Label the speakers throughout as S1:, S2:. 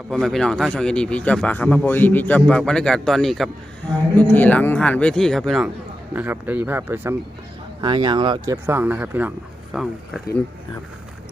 S1: ครับพ่อแม่พี่น้องทั้งช่องดีพีจอบปากครับมาโพดีพีจอบปากบรรยากาศตอนนี้ครับอยู่ที่หลังหันเวทีครับพี่น้องนะครับเดี๋ยวพาไปหาอย่างเราเก็บซ่องนะครับพี่น้องซ่องกระถินนะครับ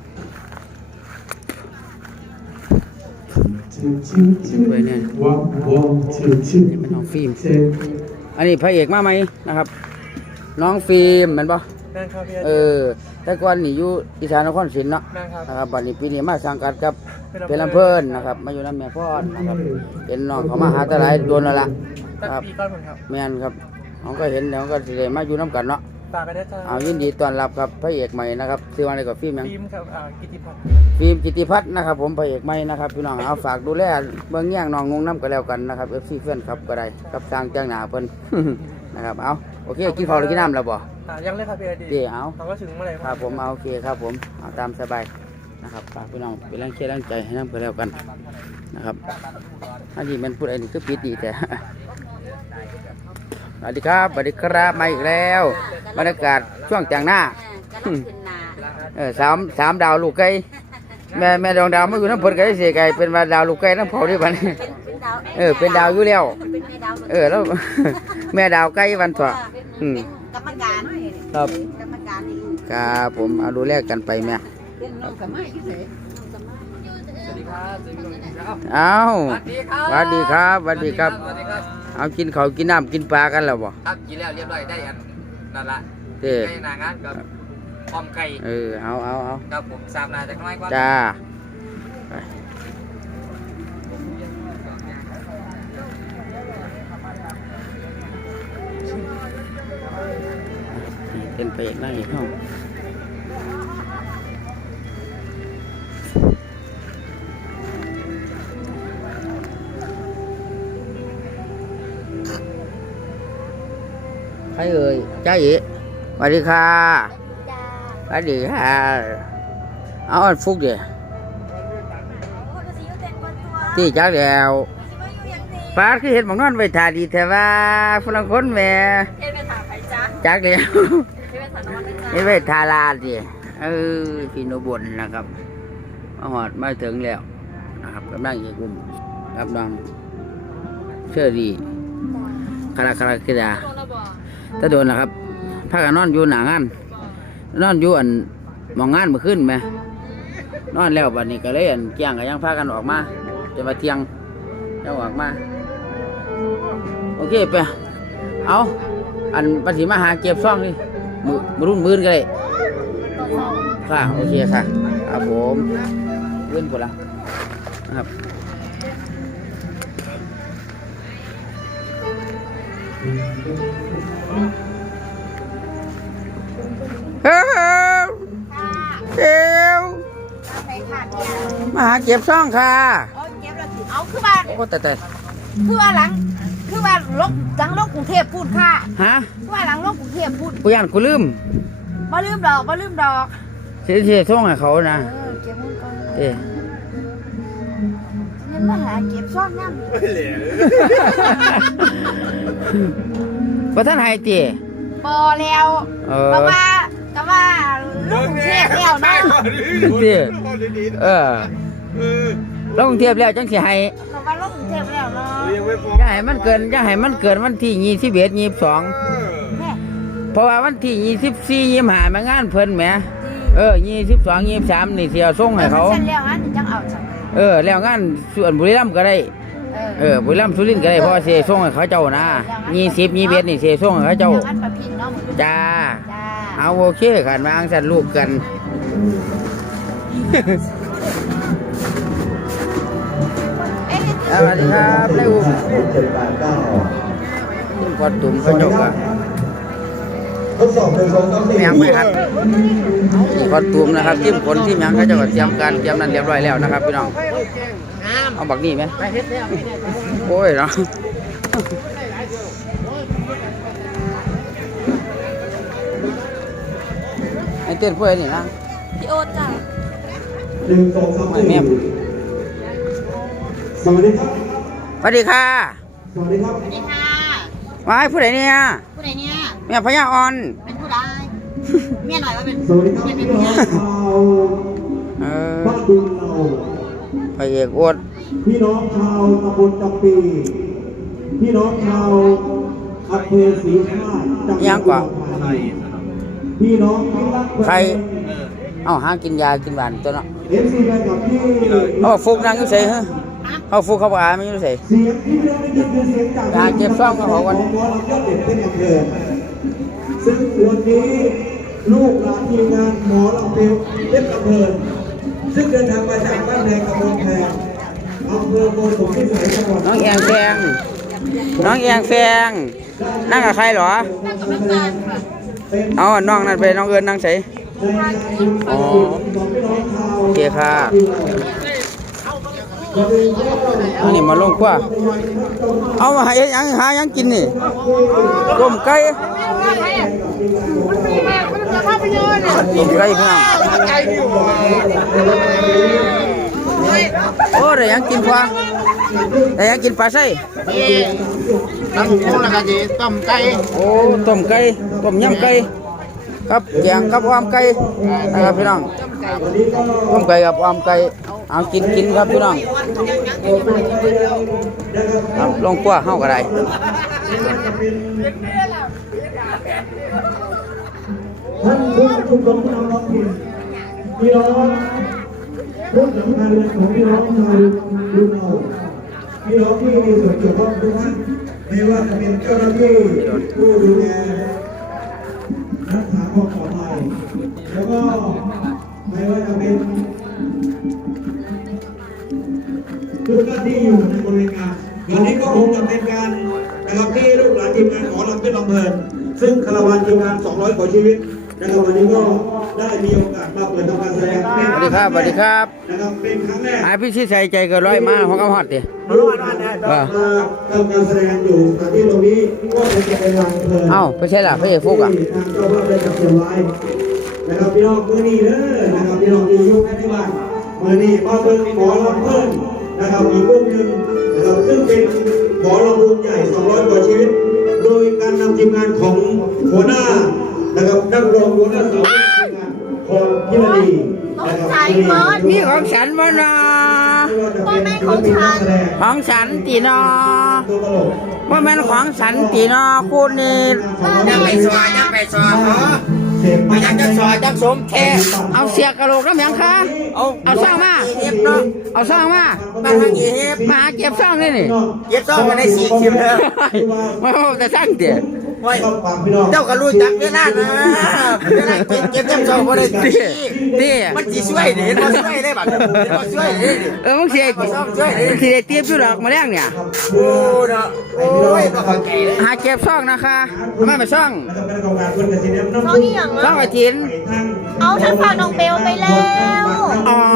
S1: ไปเนี่ยนี่เป็นน้องฟิล์มอันนี้พระเอกมาไหมนะครับน้องฟิล์มเหมือนปะแต่ก่อนนี่อยู่อีสานนครศรีเนาะนะครับบัดนี้ปีนี้มาสังกัดกับเป็นลำเพิ่นนะครับมาอยู่น้ำแม่พ่อนะครับเป็นน้องเขามาหาตะไลโดนแล้วล่ะครับแม่นครับเขาก็เห็นแล้วก็สิได้มาอยู่น้ำกันเนาะ
S2: ฝากกันได้จ้า
S1: เอายินดีต้อนรับครับพระเอกใหม่นะครับชื่อว่าอะไรกับฟิล์มยัง
S2: ฟิล์มครับกิติพัฒน์
S1: ฟิล์มกิติพัฒน์นะครับผมพระเอกใหม่นะครับพี่น้องเอาฝากดูแลเบื้องแย่งน้องงงน้ำก็แล้วกันนะครับเอฟซีเพื่อนครับก็ได้กับสร้างจ้างหนาเพิ่น นะครับเอาโอเคกินข้าวหรือกินน้ำแล้วบ่
S2: ยังเลยครับพี่อดีต
S1: เอา
S2: เขาก็ถึงเมื่อไหร่
S1: ครับผมเอาโอเคครับผมเอาตามสบายนะครับฝากพี่น้องเป็นแรงเชียร์แรงใจให้น้ำก็แล้วกันนะครับอันนี้มันพูดอะไรนี่ก็ปิดดีแต่สวัสดีครับสวัสดีครับมาอีกแล้วบรรยากาศช่วงแต่งหน้าสามดาวลูกไก่แม่ดวงดาวไม่อยู่น้ำผลไก่เสียไก่เป็นว่าดาวลูกไก่น้ำเผาด้วยมันเป็นดาวอยู่แล้วแล้ว แม่ดาวไก่วันถั่ว
S3: กรรมการ
S1: ครับ
S3: กรรมการ
S1: ครับผมเอาดูแลกันไปแม่เอาสวัสดีครับสวัสดีครับเอากินข้าวกินน้ำกินปลากันแล้วบ่
S4: ครับกินแล้วเรียบร้อยได้อันนั่นละ
S1: ไก่
S4: หนางานกับพร้อมไก่
S1: เอา
S4: ครับผมสามนาจากน้อยกว่า
S1: จ้าเป็นไปอีกนั่งอีกห้องใครเอ่ยจ้าอีสวัสดีค่ะสวัสดีค่ะเอาอันฟุกเดี๋ยวที่จักแล้วป้าคือเห็นหมองนอนไปถ่ายดีแต่ว่าฝรั่งคนแม่จักแล้วนี่ไปทาราดิพี่โนบนนะครับมาหอดมาถึงแล้วนะครับกำลังอีกกลุ่มกับน้องเชื่อดีคาราคิดาถ้าโดนนะครับพากันนอนอยู่หนางานนอนอยู่มองงานมาขึ้นไหมนอนแล้วบัดนี้ก็เลยเกี่ยงก็ยังพากันออกมาจะมาเที่ยงจะออกมาโอเคไปเอาปฏิมาหาเก็บซ่องนี่มือรุ่นมือกันเลยค่ะโอเคค่ะครับผมเล่นหมดแล้วนะครับเฮ้ยมาหาเก็บซ่องค่ะ
S3: เอาคือว่า
S1: โอ้แต่
S3: คือว่าหลังหลังกรุงเทพพูดค่ะ
S1: ฮะ
S3: คือว่าหลังกรุงเทพพูด
S1: กูยันกูลืม
S3: บ่ลืมดอก
S1: เสียส่งให้เขานะ
S3: เก็บเงินก่อนเงินมาหาเก็บซ่อนน้ำ
S1: ว่าท่านให้ตี
S3: บ่แล้วเพราะว่าลงกรุงเทพแล้วเนาะ
S1: ตีลงกรุงเทพแล้วจังสิให้
S3: เพราะว่าลงกรุงเทพแล้วเนาะ
S1: อย่าให้มันเกินวันที่21 22เพราะว่าวันที่24 25มางานเพิ่นแหม22 23นี่เสียส่งให้เขา
S3: แล้วงั้นจังเอาจัง
S1: แล้วงานส่วนบุรีรัมย์ก็ได้บุรีรัมย์สุรินทร์ก็ได้เพราะเสียส่งให้เขาเจ้านะ20 21นี่เสียส่งให้เขาเจ้าจ้าเอาโอเคขันมาอังสันลูกกันสวัสดีครับนายอุ้มจิ้มพอตุ่มเขาเจ้าก็แมงไม่หัดพอตุ่มนะครับจิ้มขนที่แมงเขาเจ้าก็เตรียมนั้นเรียบร้อยแล้วนะครับพี่น้องเอาบักนี่ไหมโอ้ยเนาะไอเต้นพวกนี้นะ
S3: พี่โอ๊ตจ้ะ
S1: แม่
S5: สวัสดีครับ
S1: สวัสดีค่ะ
S5: สวัสดีครับ
S3: สวัสดีค่ะ
S1: ว้ายผู้ใดเนี่ย
S3: ผู้ใดเนี่ย
S1: แม่พญาอ่อน
S3: เป็นผู้ใดเมียหน่อยว่าเป็น
S5: สวัสดีครับพี่น้องชาวบ้านดุงเรา
S1: พระเอกโอ๊ต
S5: พี่น้องชาวตำบลจำปีพี่น้องชาวอำเภอศรีชาติจังหวัด
S1: ยังกว่า
S5: พี่น้องที่รัก
S1: ใครเอาหากินยากินหวานตัวเนาะ
S5: เอฟซีไปกับพี่
S1: เอาฟุกนั่งอยู่ไสฮะเอาฟุกเขาบอกมันอยู่ไส
S5: เสียงที่เราได้ยินคือเสียงจาก
S1: ยาเจ็บซ่อมก็บอกว่า
S5: หมอลำยอดเด็ดเป็นอำเภอซึ่งวันนี้ลูกหลานทีมงานหมอลำเป็นอำเภอซึ่งเดินทางมาจากบ้านแดงกับเมืองแพร่อำเภอโพธิ์สมพิสัยจังหวัด
S1: น้องแองแฟงน้องแองแฟงนั่งกับใครเหรอเอาน้องนั่นไปน้องเอิญนั่งใส่อ๋อโอเคค่ะอันนี้มาลงกว่าเอามาหายังกินนี่ต้มไก่ต้มไก่พี่น้องโอ้ได้ยังกินพอได้ยังกินปลาไส้
S2: ตั้งโค้งแล้วก็จะต้มไก่
S1: โอ้ต้มไก่ต้มยำไก่ครับแกงกับอ้อมไก่นะครับพี่น้องต้มไก่กับอ้อมไก่เอากินครับพี่น้องครับลงกว่าเฮาก็ได้
S5: ท่านผู้ชุมนุมผู้นำร้องเพลงพี่น้องผู้สำคัญของพี่น้องชาวดูเราพี่น้องที่มีส่วนเกี่ยวข้องทุกท่านไม่ว่าจะเป็นเจ้าหน้าที่ผู้ดูแลรักษาความปลอดภัยแล้วก็ไม่ว่าจะเป็นทุกท่านที่อยู่ในบริเวณงานวันนี้ก็คงจะเป็นการนะครับที่ลูกหลานทีมงานขอลำเป็นลำเพลินซึ่งคาราวานทีมงาน200กว่าชีวิตนะครับวันนี้ก็ได้มีโอกาสมาเปิดทำการแสดง
S1: สวัสดีครับสวัสดีครับ
S5: นะครับเป็นครั้งแรก
S1: หาพี่ชิดใส่ใจเกินร้อยมาของเขาฮอดดิ
S5: มาทำการแสดงอยู่สถานที่ตรงนี้ก็เป็นกิจกรรมเพลิน
S1: เอ้าไม่ใช่ล่ะพระเอกฟุกอ่ะ
S5: ที่ทางเจ้าภาพได้จัดเตรียมไว้นะครับพี่น้องมือนี้เด้อนะครับพี่น้องที่อยู่แค่ที่บ้านมือนี้มาเบิ่งหมอลำเพิ่นนะครับอีกกลุ่มหนึ่งนะครับซึ่งเป็นหมอลำวงใหญ่200กว่าชีวิต โดยการนำทีมงานของหัวหน้านะครับนักร้องหัวหน้าสาวทีมงานของพิรดีนะครับ
S1: มีของฉันบ่เนาะ
S5: ก็ไม่ของฉัน
S1: ของฉันตีเนาะ
S5: ตัวตลก
S1: ว่าแม่นของฉันตีเนาะคุณนี่
S4: ยังไปซอยยังไปซอยเหรอ
S5: เสียง
S4: มายังจะซอยจังสมแท้
S1: เอาเสียกระโหลกน้ำหยังคะเอาซ่องมา
S4: เฮ็บเนาะ
S1: เอาซ่องมา
S4: มาทางอีเฮ็บ
S1: มาหาเก็บซ่องนี่นี่
S4: เย็บซองมาได้4คิวแล้ว
S1: มาแต่สร้างเตี๋ย
S4: โอ้ย
S5: ต้องฟังพี่น้อง
S4: เจ้าก็รู้จักเวลานะเวลาเก็บซองบ่ได้
S1: เตี๋ยเตี๋ย
S4: มันสิช่วยเด้บ่ช่วยได้บัดบ่ช่วยเด้
S1: มึงเสียเสียเตียบอยู่ดอกมาแรงเนี่ย
S4: โอ้เนาะโอ้ยบ่เข้าใจเลย
S1: หาเก็บซ่องนะคะไม่ไปซ่อง
S5: แล้วก็เป็นกรรมการคนกสิเนน้ำ
S3: น้องนี่อย่าง
S1: ซ่องไอ้จิน
S3: เอาฉันฝากน้องเบลไปแล้ว
S1: อ๋อ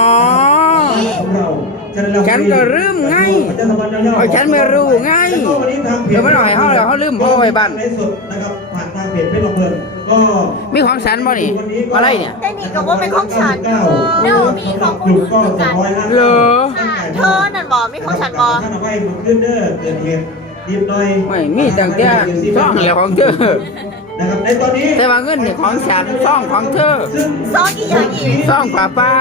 S1: ฉันก็ลืมไงฉันไม่รู้ไงเดี๋ยวไม่หน่อยเขาลืมพ่อไว้บ้าน
S5: ในสุดนะครับผ่านทางเพจเพชรลำเพลินก็
S1: มีของฉันบ่นี่อะไรเนี่ย
S3: แต่นี่ก็ว่าเป็นของฉันเดี๋ยวมีของคนอื่นเหมือนกัน
S1: เหรอ
S3: เธอนั่นบอกมีของฉันบอก
S5: ท่านเอาไว้มันขึ้นเด้อเกิดเหตุนิดหน่อย
S1: ไม่มีตั้งแต่ซ่องแล้วของเธอ
S5: นะครับในตอนนี้
S1: แต่ว่าเงินนี่ของฉันซ่องของเธอ
S3: ซองอีกอย่างอีก
S1: ซ่องป้าป้า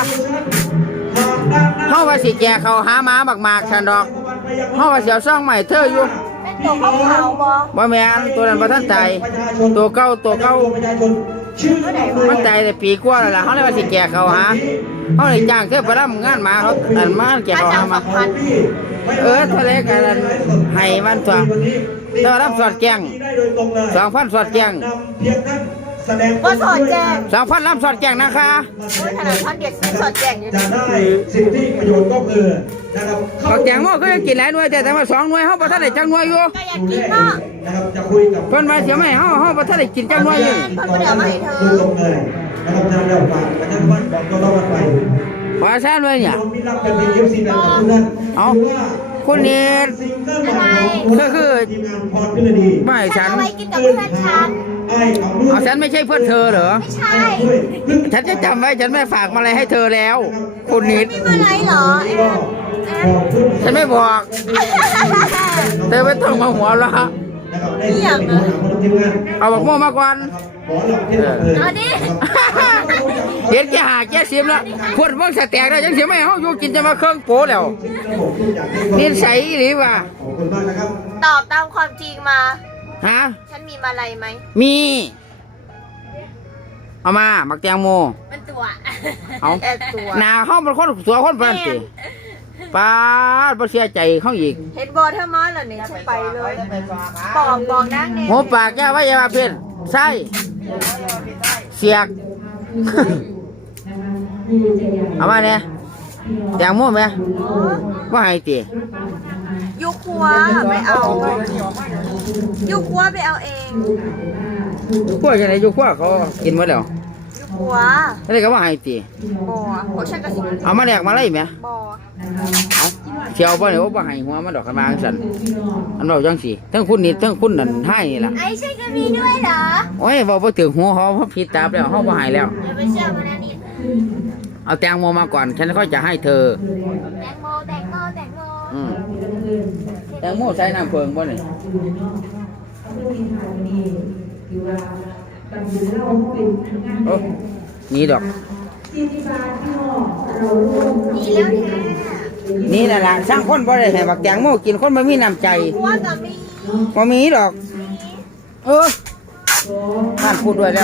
S1: เขาว่าสิแกเขาหาหมาบักมากฉันดอกเขาว่าเสียวซ่องใหม่เธออยู่
S3: เป็นตัวขาวๆบอก
S1: บ่แม่นตัวนั้นบ่ทันตายตัวเก่า
S5: ประชาชนชื่อ
S1: มันตายได้ปีกว่าแล้วล่ะเขาเลยว่าสิแกเขาหาเขาเลยจ้างเธอไปรับงานหมาเขาอันมาแกเขาหามาทะเลกันให้มันตัวแต่ว่ารับสอดแกง
S5: ได้โดยตรงเลย
S1: 2,000สอดแกง
S5: นำเพียงท่านแสดง
S3: ว่าสอดแจง
S1: 2,000รับสอดแกงนะคะ
S3: โอ้ยขนาดท่านเด็กสอดแจงอยู่
S5: จะได้สิทธิประโยชน์ก็คือนะครับ
S1: สอดแกงหม้อก็ยังกินหลายหน่วยแต่ว่า2หน่วยเฮาบ่ทันได้จักหน่วยอยู่
S3: ก็อยากกินเนาะ
S5: นะครับจะคุยกับ
S1: เพิ่นว่าสิไม่เฮาบ่ทันได้กินจักหน่วยอยู่
S3: เพิ่นก็เดี๋ยวมาให้เธอ
S5: ดูตรงเลยนะครับจะเดี๋ยวฝากประชาชนบอกตัวเราวันไป
S1: ว่าซ่านเลยเนี่ย
S5: น้องที่รับกันเป็น FC แบบกับทุกท่าน
S1: เอาคุณนี่
S5: ซิงเกิลใหม่
S1: ก็คือ
S5: ทีมงานพรพิรดี
S1: ไม่
S3: ฉั
S1: ฉั
S3: น
S1: น
S3: เอาไว้กินกับเพื่อนฉัน
S5: ไอ้เอาลูก
S1: เอาฉันไม่ใช่เพื่อนเธอเหรอ
S3: ไม่ใช่
S1: ฉันจะจำไว้ฉันไม่ฝากมาอะไรให้เธอแล้ว คุณนิด
S3: มีมาไหนเหรอแอน
S5: ขอบคุณ
S1: ฉันไม่บอก เธอไม่ต้องมาหัวเราะ
S5: นะครับได้เสียงของทีมงาน
S1: เอาบักโม่มาก่อน
S5: หมอหลับที่เราเปิด
S3: เอาดิ
S1: เห็นแค่หาแค่10แล้วคนเบิ่งสแต็กได้จังสิไม่เฮาอยู่กินจะมาเครื่องโปแล้วนิสัยหรือว่า
S5: ขอบคุณมากนะครับ
S3: ตอบตามความจริงมา
S1: ฮะ
S3: ฉันมีมาลัยไหม
S1: มีเอามามักแตงโม
S3: มันตัว
S1: เอา
S3: แต่ตัว
S1: หน้าเฮาเป็นคนสัวคนปานติป้าดบ่เสียใจเฮาอีก
S3: เห็นบอเธอมาแล้วเนี่ยฉันไปเลยบอกนางเนี่ย
S1: หัวปากแก้ไว้อย่าว่าเพิ่นใช่เสียก เอามาเนี่ยแตงโมไหมว่าให้ตี
S3: ยุคครัวไม่เอายุคครัวไปเอาเอง
S1: ขั้วจะไหนอยู่ขั้วเขากินหมดแล้ว
S3: ยุคครัว
S1: อะไรก็ว่าให้ตี
S3: บอโอ้ฉันก็สิ
S1: เอามาแลกมาไล่ไหม
S3: บอ
S1: เอาเชียวบ่เนี่ยว่าให้หัวมันดอกกันมาสั่นอันเราจังสิทั้งคุณนี่ทั้งคุณนั่นให้นี่ล่ะ
S3: ไอ้ใช่ก็มีด้วยเหรอ
S1: โอ้ยบอกว่าถึงหัวเขาผิดตามแล้วเขาบ่ให้แล้ว
S3: เดี๋ยวไปเชื่อมันนะนี่
S1: เอาแตงโมมาก่อนฉันก็จะให้เธอ
S3: แตงโมแตงโมแตงโม
S1: อืมแตงโมใส่น้ำเพิงบ่เนี่ยโอ้นี่ดอก
S3: ดีแล้วแท้
S1: นี่น่ะล่ะสร้างคนบ่ได้ให้บักแตงโมกินคนบ่มีน้ำใจ
S3: ครัวกับมี
S1: บ่มีดอกท่านพูดด้วยแล้ว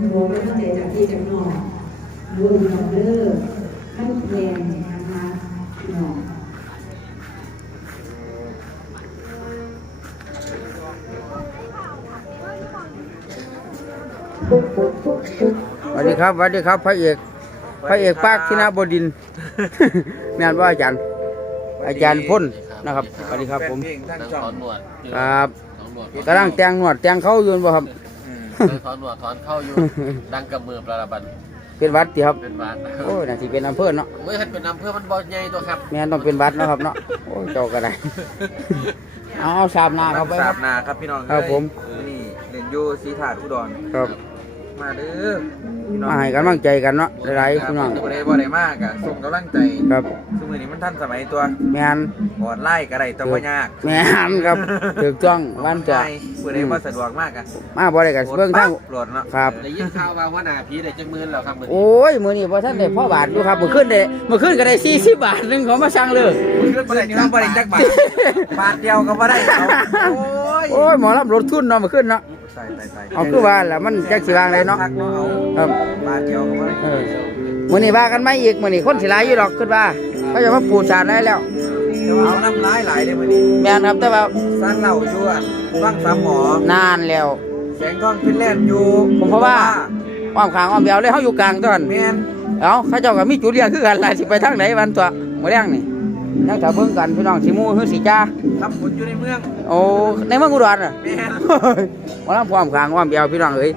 S1: สวัสดีครับสวัสดีครับพระเอกปากธินาบดินทร์ แม่นว่าอาจารย์พ่นนะครับสวัสดีครับผมครับกำลังแต่งหนวดแต่งเขาอยู่บ่ครับ
S4: ถอนหนวดถอนเข้าอยู่ดังกับมือประดับัน
S1: เป็นวัดติครับ
S4: เป็นวัด
S1: โอ้ยน่าสิเป็นอำเภอเนาะ
S4: เว้ยเป็นอำเภอมันบ่ใหญ่ตัวครับ
S1: แม่นต้องเป็นวัดเนาะครับเนาะโอ้ยเจ้าก็ได้ เอาสาบนาเข้าไปค
S6: สา
S1: รับ
S6: บนาครับพี่น้อง
S1: ครับผม
S6: นี่เรียนอยู่ศรีถาดอุดร
S1: ครับ
S6: มาเด้อพี่น้อง
S1: มาให้กำลังใจกันเนาะหลายๆพี่น้อง
S6: บ่ได้มากอ่ะส่งกำลังใจ
S1: ครับ
S6: สมัยนี้มันทันสมัยตัว
S1: แม่น
S6: กอดไล่ก็ได้แตัวบ่ยาก
S1: แม่นครับถูกต้องวันจะ
S6: ผู้ใดบ่สะดวกมากอ่ะ
S1: มาบ่ได้ก็เบิ่งทาง
S6: โหลดเนาะ
S1: ครับ
S4: ได้ยินข่าวว่าหัวหน้าผีได้จักหมื่นแล้วครับมื้อนี้
S1: โอ้ยมื้อนี้บ่ทันได้พอบาทอยู่ครับมื้อคืนก็ได้40 บาทนึงเขามาสั่งเลย
S6: บ่ได้จักบ่ได้จักบาทบาทเดียวก็บ่ได้เอาโอ้ย
S1: โอ้ยหมอลำลดทุนเนาะมื้อคืนเนาะ
S6: ใส่ๆๆ
S1: เอาคือว่าล่ะมันจักสิวางเลยเนาะ
S6: พักเนาะเอา
S1: ครับ
S6: บาทเดียวก็บ่ได้
S1: มื้อนี้ว่ากันไหมอีกมื้อนี้คนสิหลายอยู่ดอกคิดว่าเขาจะมาปูชาดได้แล้ว
S6: แต่ว่าเอาน้ำลายหลายเด้อมื้อนี้
S1: แม่นครับแต่ว่า
S6: สร้างเหล้าอยู่อ่ะฟังสามหมอ
S1: นานแล้ว
S6: แสงทองฟินแลนด์อยู่
S1: ผมเพราะว่า อ้อมข้างอ้อมเดียวเลยเฮาอยู่กลางตอน
S6: แม่น
S1: เอ้าเขาเจ้าก็มีจุดเรียนคือกันล่ะสิไปทางไหนวันตัวมื้อแรงนี่ยังถ้าเบิ่งกันพี่น้องสิหมู่คือสิจ้า
S6: ทำบุญอยู่ในเมือง
S1: โอ้ในเมืองอุดรน่ะ
S6: แม่น
S1: มาลำพร้อมข้างอ้อมเดียวพี่น้องเอ้ย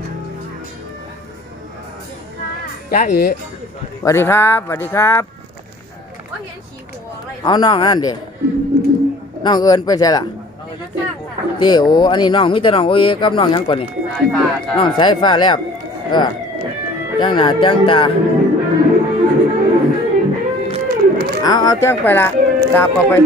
S1: จ้าอีสวัสดีครับสวัสดีครับ
S3: ก็เห็นขี้หัวอะไร
S1: เอาน้องนั่นเด้น้องเอิญไปใช่ล่ะที่โอ้อันนี้น้องมีแต่น้องโอเอกับน้องหยังก่อนนี่
S4: สายฟ้าครับ
S1: น้องสายฟ้าแลบจังหน้าจังตาเอาจังไปละตาบเข้าไป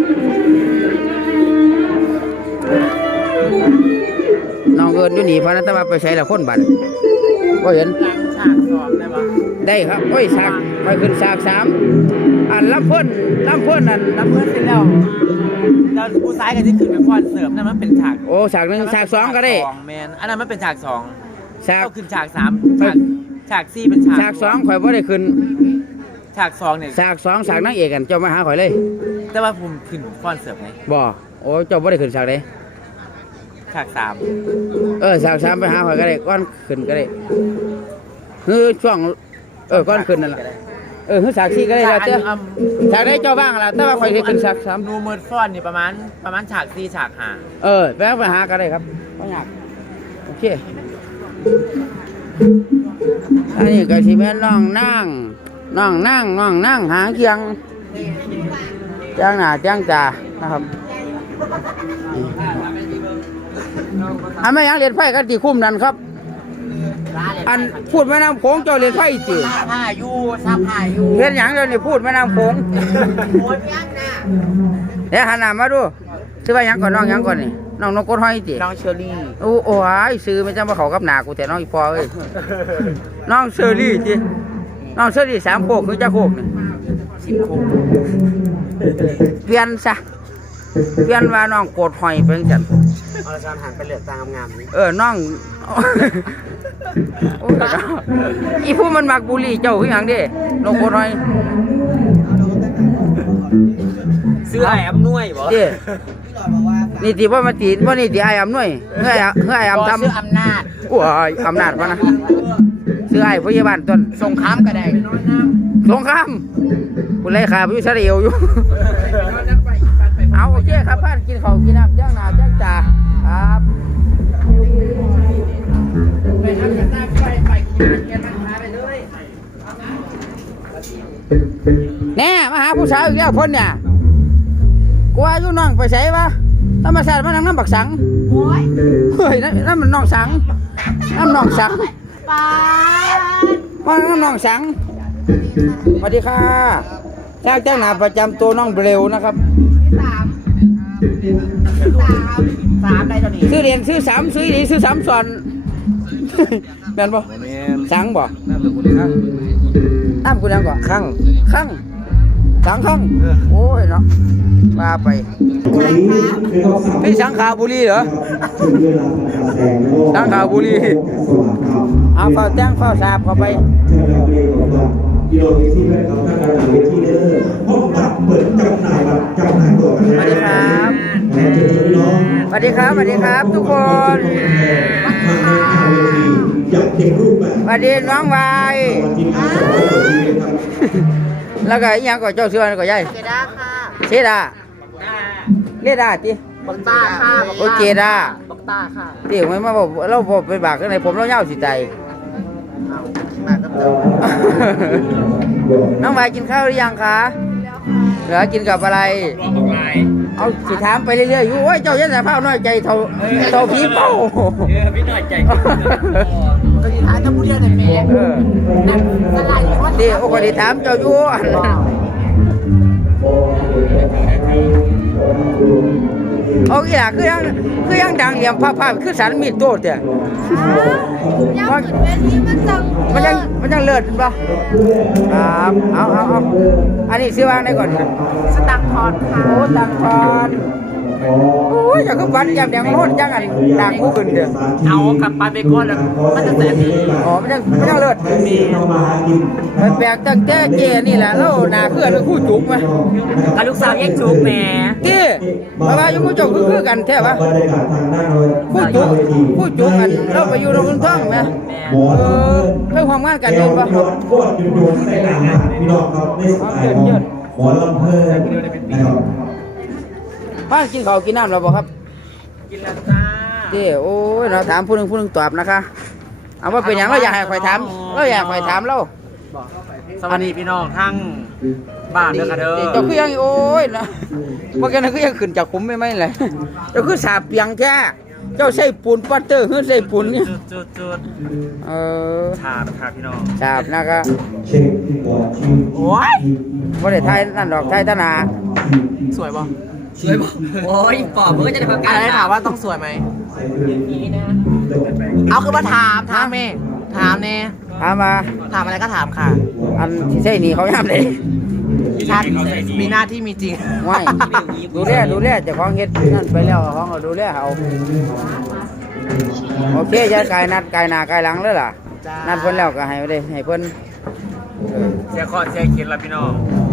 S1: น้องเอิญอยู่นี่เพราะนั้นแต่ว่าไปใช้ละคนบันก็เห็น
S4: ฉากสอบได้บ่
S1: ได้ครับโอ้ยสากไปขึ้นสาก3อันลำเพิ่นนั่น
S4: เพื่อนเสร็จแล้วแล้วผู้ชายก็สิขึ้นไปฟ้อนเสิร์ฟนั่นมันเป็นฉาก
S1: โอ้สาก1สาก2ก็ได้
S4: สองแมนอันนั้นมันเป็นฉากสอง
S1: สาก
S4: เราขึ้นฉากสามฉากสี่เป็นฉาก
S1: สาก2ข่อยบ่ได้ขึ้น
S4: ฉากสองเนี่ย
S1: สาก2สากนางเอกกันเจ้ามาหาข่อยเลย
S4: แต่ว่าผมขึ้นฟ้อนเสิร์ฟไง
S1: บ่โอ้เจ้าบ่ได้ขึ้นสากใด
S4: ฉากสาม
S1: สาก3ไปหาข่อยก็ได้ก่อนขึ้นก็ได้คือช่วงก่อนขึ้นนั่นล่ะคือสาก4ก็ได้แล้วเจ้าสากใดเจ้าบ้างล่ะแต่ว่าข่อยสิขึ้นสาก3
S4: นูเมิร์ดฟ้อนนี่ประมาณฉากสี่ฉากห้า
S1: ไปหาก็ได้ครับบ่ยากโอเคอันนี้ก็สิแม่นน้องนั่งหางเคียงจ้างหน้าจ้างตานะครับอันไม่ยังเรียนไฟกันที่คุ้มนั่นครับ อันพูดแม่น้ำโขงเจ้าเรียนไฟจี
S4: ผ้าอยู่ซับผ้าอยู่
S1: เรียนหยังเดี๋ยวนี้พูดแม่น้ำโขง
S3: โอ้ยยังนะ
S1: เดี๋ยวหันหน้ามาดูชื่อว่าหยังก่อนน้องหยังก่อนนี่น้องนกกดห้อยจี
S4: น้องเชอรี่
S1: โอ้ยซื้อไม่จำว่าเขากับหนากูแต่น้องอีปอเอ้ยน้องเชอรี่จีน้องเสื้อดี3โคกคือจะโคกนี่10โคกเปลี่ยนซะเปลี่ยนว่าน้องโกดหอยเป็นจัง
S4: เอาละจารย์หันไปเหลือกตางามๆนี่
S1: น้องโอ้ยอีผู้มันมักบุหรี่เจ้าคือหยังเด้น้องโกดหอย
S4: ซื้อไอ้อำนวยบ่
S1: เด้นี่ติว่ามาตีว่านี่ติไอ้อำนวยเฮ้ยไอ้อำทำ
S4: ซื้ออำนาจ
S1: โอ้ยอำนาจพะนะซื้อไอ้พยาบาลต้น
S4: สงครามก็ได้
S1: สงครามคุณไล่ขาไปอยู่ซะเดียวอยู่ เอาโอเคครับพ่านกินข้าวกินน้ำจ้างนาจ้างจ่าครับแน่มาหาผู้สาวอีกแล้วพ้นเนี่ยกูอายุน้องไปใส่ปะธรรมศาสตร์มาทางน้ำบักสัง
S3: โอ้ย
S1: เฮ้ยนั่นมันน้องสังน้ำน้องสัง
S3: ปาด
S1: มาน้ำน้องสังสวัสดีค่ะจ้างนาประจำตัวน้องเบลนะครับ
S3: สามได้เท่านี้
S1: ซื้อเหรียญซื้อ3ซื้อดีซื้อ3ส่วนแม่นบ่สังบ่น้ำกูยังก่อข้างสังข้างโอ้ยเนาะมาไปพี่สังขาบุรีเหรอสังขาบุรีเอาเฝ้าแจ้งเฝ้าสาบเข้าไป
S5: กิโลเมตรที่แรกครับท่านกำลังเวทีเด้อห้องบัตรเปิดจำหน่ายบัตรจำหน่ายตัวกัน
S1: สวัสดีครับ
S5: เชิญพี่น้อง
S1: สวัสดีครับสวัสดีครับทุกคน
S5: มาในทางเวทีอยากเห็นรูปแบบ
S1: สวัสดีน้องวาย
S5: วันที่5ของเราเปิดชีวิตครับ
S1: แล้วก็อีหยังก็เจ้าเสือก็ใหญ่
S3: เจด้าค่ะ
S1: เสดาเลดาติ
S3: บักตาค่ะ
S1: โอเจดา
S3: บักตาค่ะ
S1: เดี๋ยวไม่มาบอกเราบอกไปบากกันไหนผมเราเน่าสิใจ น้องวายกินข้าวหรือยังคะเหลือกินกับอะไร เอาสิถามไปเรื่อยๆอยู่โอ้ยเจ้ายันแต่เผาน้อยใจเท่าผีเป้า
S4: พี่น้อยใจ
S3: ก็ที่ท้ายจะพูดเรื่องไหนแม่
S1: เออ
S3: สลายคน
S1: เดี๋ยวโอ้ก็ได้ถามเจ้าอยู่อันนั้นเอาอีหล่ะคือยังดังเหลี่ยมภาพคือสันมีดโตดเนี่ย
S3: ย่ำขึ้นเวทีมัน
S1: มันยังเลิศเป็นปะครับเอาอันนี้ซื้อวางได้ก่อน
S3: สตังค์พรค่ะ
S1: โอ้ตังคอนโอ้ยอยากคือฟันยำแดงโลดจังอันดังผู้ขึ้นเด้อ
S4: เอากลับไปก่อนแล้วมันจะแสบดี
S1: อ๋อมันยังเลิศ
S5: มีเข้ามากิน
S1: ไปแปลกตั้งแต่เจนี่แหละแล้วหน้าคือคู่จุกไหม
S4: กับลูกสาวแยกจุกแม่
S1: ที่เพราะว่าอยู่คู่จุกคือกันแท้ปะ
S5: บรรยากาศทางด้านโน้น
S1: คู่จุกกันเราไปอยู่ตรงคุณท่องไหม
S5: หมอ
S1: เพื่อความงานกัน
S5: แก้
S1: เห็
S5: วน
S1: ปะ
S5: ยอดโคตรโยนใส่หนังพี่น้องครับในสไตล์ของหมอลำเพลินนะครับ
S1: บ้านกินข้าวกินน้ำเราบ่ครับ
S4: กินแล้วจ้า
S1: เจ้โอ้ยเราถามผู้หนึ่งตอบนะคะเอาว่าเป็นอย่างเราอยากให้ใครถามเราอยากใครถามเรา
S4: สวัสดีพี่น้องทั้งบ้านเด้อค่ะเด้อ
S1: เจ้าคือยังโอ้ยนะเมื่อกี้นั้นคือยังขึ้นจากขุมไม่เลยเจ้าคือสาบเปียงแค่เจ้าใส่ปูนปัตเตอร์คือใส่ปูนเนี่ย
S4: จุด
S1: เออ
S4: ชาค่ะพี่น้อง
S1: สาบนะครับ
S5: เช็คปอดชิม
S4: โอ้ย
S1: บ่ได้ไทยนั่นดอกไทยตนา
S4: สวยป่ะสวยป่ะโอ้ยปอบมันก็จะได้ประกาศอะไรถามว่าต้องสวยไหมเอาคือมาถามเองถามเนี่ย
S1: ถามมา
S4: ถามอะไรก็ถามค่ะ
S1: อันที่ใช่นี่เขาย่ำเลย
S4: ชาติมีหน้าที่มีจริง
S1: ง่ายดูแลเจ้าของเฮ็ดนั่นไปแล้วของเราดูแลเอาโอเคจะกายนัดกายหน้ากายหลังเลยล่ะนัดเพิ่นแล้วก็ให้ไปเลยให้เพิ่น
S4: เสียคอเสียคิดแล้วพี่น้อง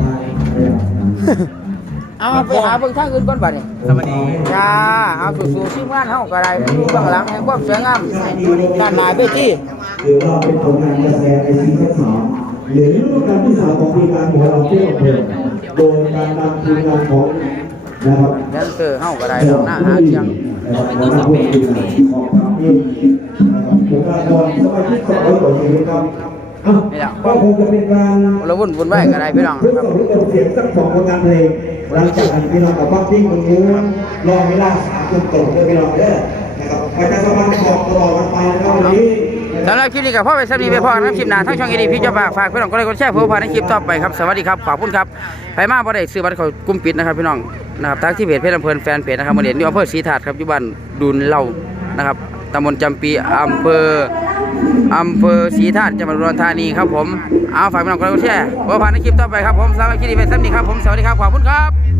S1: เอาไปหาเบิ่งทางอื่นก่อนบัดนี้
S4: สวัสดี
S1: จ้าเอาสู่ทีมงานเฮาก็ได้อยู่เบื้องหลังแห่งความสวยงามด้านหน้าเวที
S5: ถือว่าเป็นผลงานกระแสในซีซั่น2หรือฤดูกาลที่3ของปีการหมอลำเที่ยวเพลินโดยการนำทีมงานของนะครับ
S1: แดนเซอร์เฮาก็ได้เอาหน้าหาเสียง
S5: ของเราผู้ทีมของทางนี้บุคลากรสมาชิก200กว่าชีวิตครับก็คงจะเป็นการ
S1: ละวุ่นไว้ก็ได้พี่น้อง
S5: ทดสอบรูปแบบเสียงสัก2ผลงานเพลงหลังจากนั้นพี่น้องกับบ้านที่คนนู้นรอเวลา3 ทุ่มตรงด้วยพี่น้องเด้อนะครับประชาสัมพันธ์บอกตลอดกันไปนะครับวันนี้
S1: สำหรับคลิปนี้ก็พ่อไปสำนีไปพ่อกันคลิปหน้าทั้งช่องอีดีพี่เจ้าฝากพี่น้องก็เลยกดแชร์เพื่อพาในคลิปต่อไปครับสวัสดีครับขอบคุณครับไปมาบ่ได้ซื้อบัตรเขากลุ่มปิดนะครับพี่น้องนะครับทางที่เพจเพจอำเภอแฟนเพจนะครับมาเรียนอยู่อำเภอศรีถาดครับอยู่บ้านดุนเล่านะครับตตำบลจำปีอำเภอศรีธาตุจังหวัดอุดรธานีครับผมเอาฝากพี่น้องกดไลค์กดแชร์ว่าผ่านในคลิปต่อไปครับผมสำหรับคลิปนี้เป็นซ้ำนี้ครับผมสวัสดีครับขอบคุณครับ